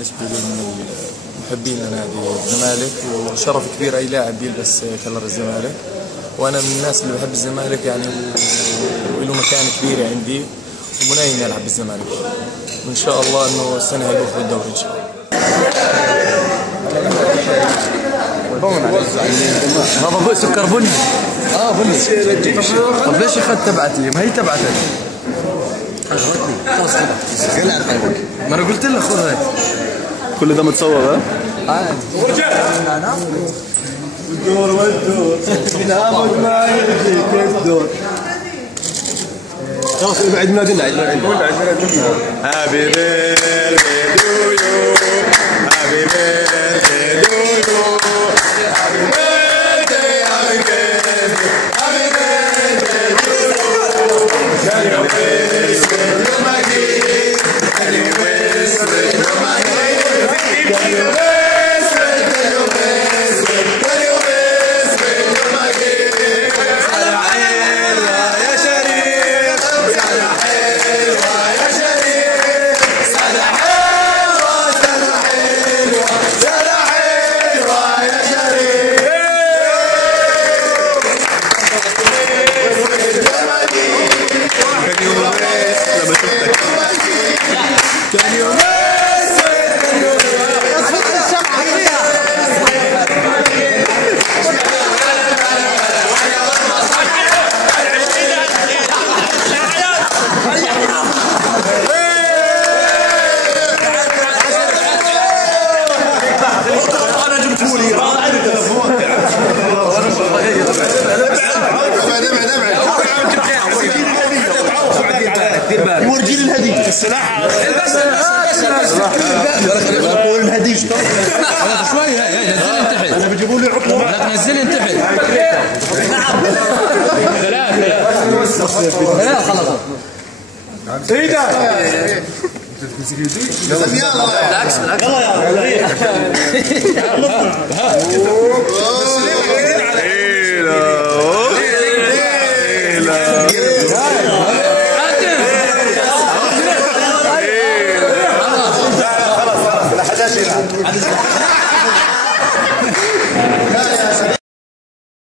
بالنسبة لي من محبين لنادي الزمالك، وشرف كبير أي لاعب يلبس كلر الزمالك، وأنا من الناس اللي بحب الزمالك يعني، وله مكان كبير عندي، ومنين ألعب بالزمالك، وإن شاء الله إنه السنة هاي بأخذ الدوري إن شاء الله. هذا سكر بني. بني. طب ليش اخذت تبعتي؟ ما هي تبعتك. عجبتني خلاص كذا. قلع قلبك. ما انا قلت له خذ هاي. كل ده متصور ها؟ ورجع. الدور والدور. نامك ما يجيك الدور. خلاص بعد ميلادنا هابي بيرثدي تو يو، هابي بيرثدي تو يو، هابي بيرثدي، هابي بيرثدي، هابي بيرثدي تو يو. Can you wish with your magic? Can you wish with your magic? Can you wish with, can you wish with, can you wish with your magic? سنة حلوة يا شريف، سنة حلوة يا شريف، سنة حلوة، سنة حلوة، سنة حلوة يا شريف. Can you miss it? Can you انا جبتهولي ورجيل الهدي السلاح قول الهدي شوي هاي نزل انت تحت. انا بيجيبوا لي عطله. لا تنزل انت تحت. نعم. ثلاث خلاص. سيدة بالعكس بالعكس. يلا يلا